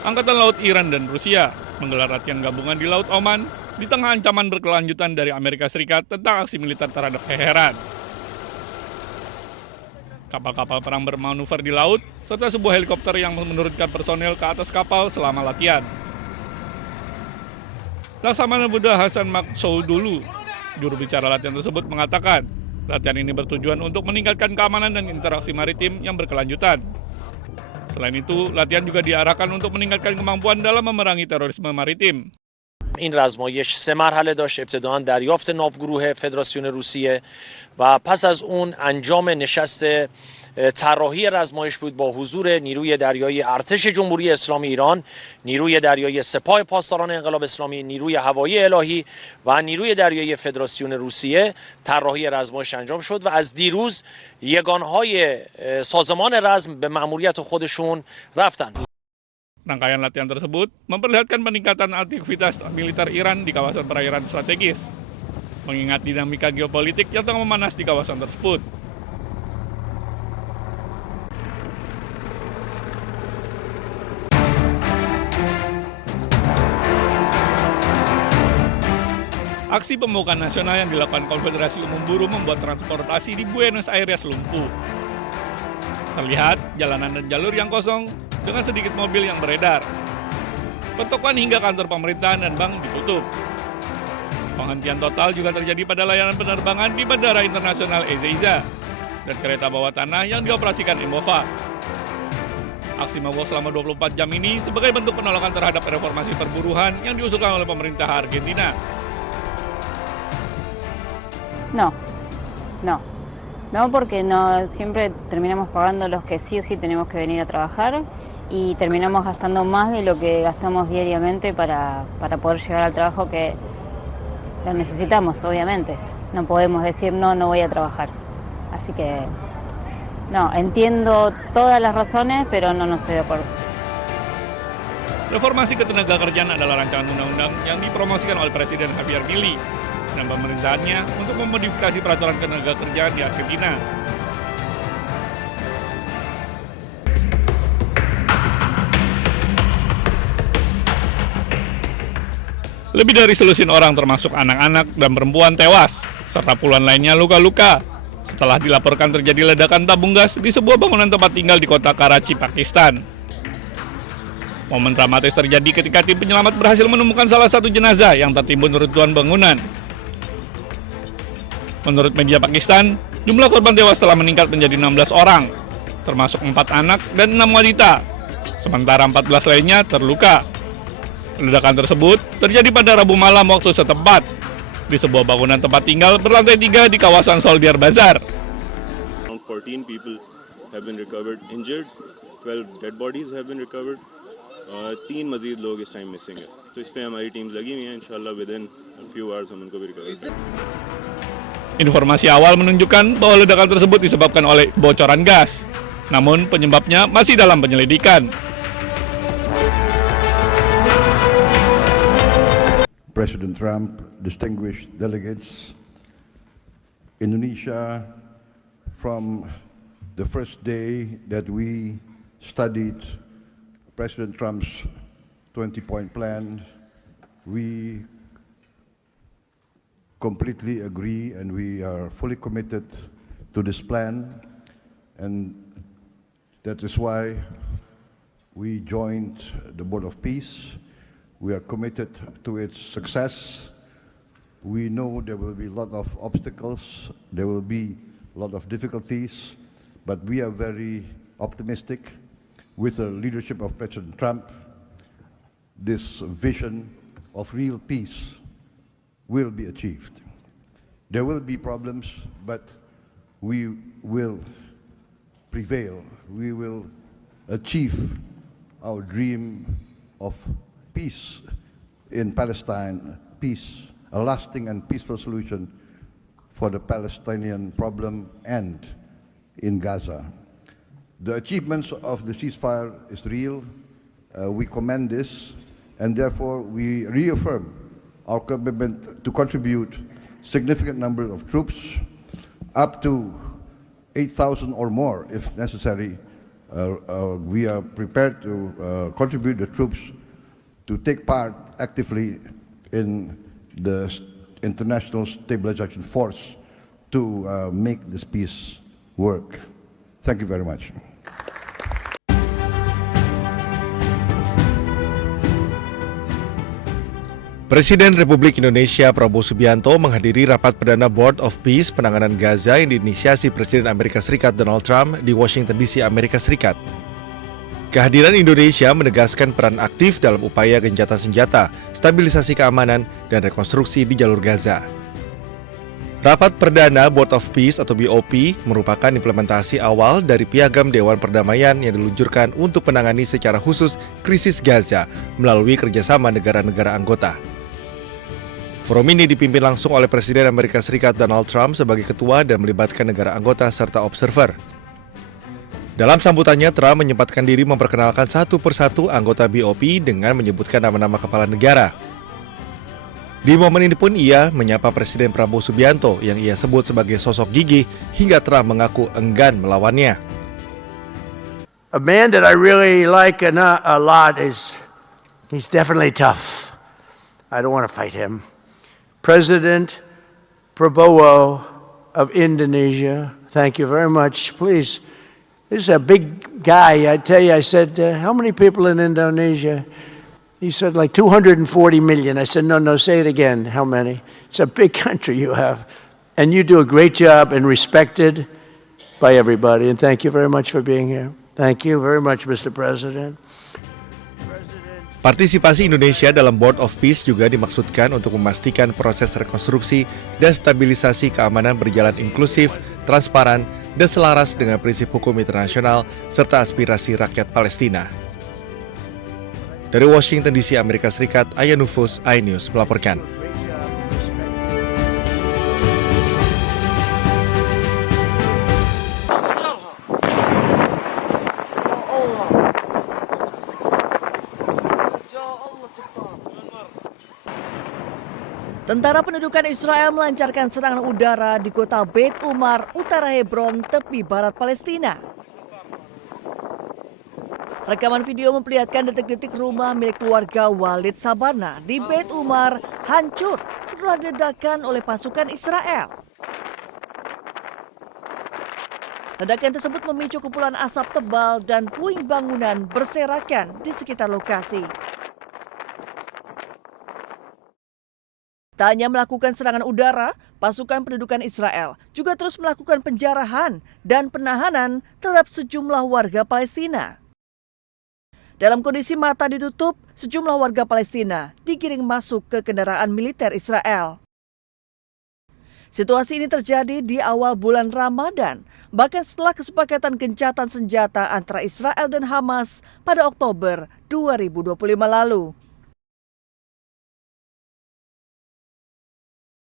Angkatan Laut Iran dan Rusia menggelar latihan gabungan di Laut Oman di tengah ancaman berkelanjutan dari Amerika Serikat tentang aksi militer terhadap Teheran. Kapal-kapal perang bermanuver di laut, serta sebuah helikopter yang menurunkan personel ke atas kapal selama latihan. Laksamana Buddha Hasan Maksoudulu, juru bicara latihan tersebut, mengatakan latihan ini bertujuan untuk meningkatkan keamanan dan interaksi maritim yang berkelanjutan. Selain itu, latihan juga diarahkan untuk meningkatkan kemampuan dalam memerangi terorisme maritim. این رزمایش 3 مرحله داشت. ابتداً دریافت ناوگروه فدراسیون روسیه و پس از اون انجام نشست طراحی رزمایش بود با حضور نیروی دریایی ارتش جمهوری اسلامی ایران، نیروی دریایی سپاه پاسداران انقلاب اسلامی، نیروی هوایی الهی و نیروی دریایی فدراسیون روسیه. طراحی رزمایش انجام شد و از دیروز یگانهای سازمان رزم به مأموریت خودشون رفتن. Rangkaian latihan tersebut memperlihatkan peningkatan aktivitas militer Iran di kawasan perairan strategis, mengingat dinamika geopolitik yang tengah memanas di kawasan tersebut. Aksi pembukaan nasional yang dilakukan Konfederasi Umum Buruh membuat transportasi di Buenos Aires lumpuh. Terlihat jalanan dan jalur yang kosong dengan sedikit mobil yang beredar. Pertokoan hingga kantor pemerintahan dan bank ditutup. Penghentian total juga terjadi pada layanan penerbangan di Bandara Internasional Ezeiza dan kereta bawah tanah yang dioperasikan Emova. Aksi mogok selama 24 jam ini sebagai bentuk penolakan terhadap reformasi perburuhan yang diusulkan oleh pemerintah Argentina. No, porque no siempre terminamos pagando los que sí o sí tenemos que venir a trabajar y terminamos gastando más de lo que gastamos diariamente para poder llegar al trabajo que lo necesitamos, obviamente. No podemos decir no voy a trabajar. Así que no, entiendo todas las razones, pero no estoy de acuerdo. Reformasi ketenagakerjaan adalah rancangan undang-undang yang dipromosikan oleh Presiden Javier Milei dan pemerintahannya untuk memodifikasi peraturan ketenagakerjaan di Argentina. Lebih dari selusin orang termasuk anak-anak dan perempuan tewas, serta puluhan lainnya luka-luka setelah dilaporkan terjadi ledakan tabung gas di sebuah bangunan tempat tinggal di kota Karachi, Pakistan. Momen dramatis terjadi ketika tim penyelamat berhasil menemukan salah satu jenazah yang tertimbun reruntuhan bangunan. Menurut media Pakistan, jumlah korban tewas telah meningkat menjadi 16 orang, termasuk 4 anak dan 6 wanita, sementara 14 lainnya terluka. Ledakan tersebut terjadi pada Rabu malam waktu setempat, di sebuah bangunan tempat tinggal berlantai 3 di kawasan Soldier Bazar. 14 people have been recovered injured, 12 dead bodies have been recovered, 3 मजीद लोग इस time missing है, तो इस पे हमारी टीम्स लगी हुई हैं. इंशाल्लाह विदिन a few hours हम उनको भी रिकवर करेंगे. Informasi awal menunjukkan bahwa ledakan tersebut disebabkan oleh bocoran gas, namun penyebabnya masih dalam penyelidikan. President Trump, distinguished delegates, Indonesia, from the first day that we studied President Trump's 20-point plan, we completely agree and we are fully committed to this plan, and that is why we joined the Board of Peace. We are committed to its success. We know there will be a lot of obstacles, there will be a lot of difficulties, but we are very optimistic with the leadership of President Trump. This vision of real peace will be achieved. There will be problems, but we will prevail. We will achieve our dream of peace in Palestine, peace, a lasting and peaceful solution for the Palestinian problem and in Gaza. The achievements of the ceasefire is real. We commend this, and therefore we reaffirm our commitment to contribute significant number of troops, up to 8,000 or more if necessary, we are prepared to contribute the troops to take part actively in the international stabilization force to make this peace work. Thank you very much. Presiden Republik Indonesia Prabowo Subianto menghadiri rapat perdana Board of Peace penanganan Gaza yang diinisiasi Presiden Amerika Serikat Donald Trump di Washington DC, Amerika Serikat. Kehadiran Indonesia menegaskan peran aktif dalam upaya gencatan senjata, stabilisasi keamanan, dan rekonstruksi di jalur Gaza. Rapat perdana Board of Peace atau BOP merupakan implementasi awal dari Piagam Dewan Perdamaian yang diluncurkan untuk menangani secara khusus krisis Gaza melalui kerjasama negara-negara anggota. Forum ini dipimpin langsung oleh Presiden Amerika Serikat Donald Trump sebagai ketua dan melibatkan negara anggota serta observer. Dalam sambutannya, Trump menyempatkan diri memperkenalkan satu persatu anggota BOP dengan menyebutkan nama-nama kepala negara. Di momen ini pun ia menyapa Presiden Prabowo Subianto yang ia sebut sebagai sosok gigih hingga Trump mengaku enggan melawannya. A man that I really like a lot he's definitely tough. I don't want to fight him. President Prabowo of Indonesia, thank you very much. Please, this is a big guy. I tell you, I said, how many people in Indonesia? He said like 240 million. I said, no, say it again. How many? It's a big country you have. And you do a great job and respected by everybody. And thank you very much for being here. Thank you very much, Mr. President. Partisipasi Indonesia dalam Board of Peace juga dimaksudkan untuk memastikan proses rekonstruksi dan stabilisasi keamanan berjalan inklusif, transparan, dan selaras dengan prinsip hukum internasional serta aspirasi rakyat Palestina. Dari Washington DC, Amerika Serikat, Aya Nufus, iNews melaporkan. Tentara pendudukan Israel melancarkan serangan udara di kota Beit Umar, utara Hebron, tepi barat Palestina. Rekaman video memperlihatkan detik-detik rumah milik keluarga Walid Sabarna di Beit Umar hancur setelah diledakkan oleh pasukan Israel. Ledakan tersebut memicu kepulan asap tebal dan puing bangunan berserakan di sekitar lokasi. Tak hanya melakukan serangan udara, pasukan pendudukan Israel juga terus melakukan penjarahan dan penahanan terhadap sejumlah warga Palestina. Dalam kondisi mata ditutup, sejumlah warga Palestina digiring masuk ke kendaraan militer Israel. Situasi ini terjadi di awal bulan Ramadan, bahkan setelah kesepakatan gencatan senjata antara Israel dan Hamas pada Oktober 2025 lalu.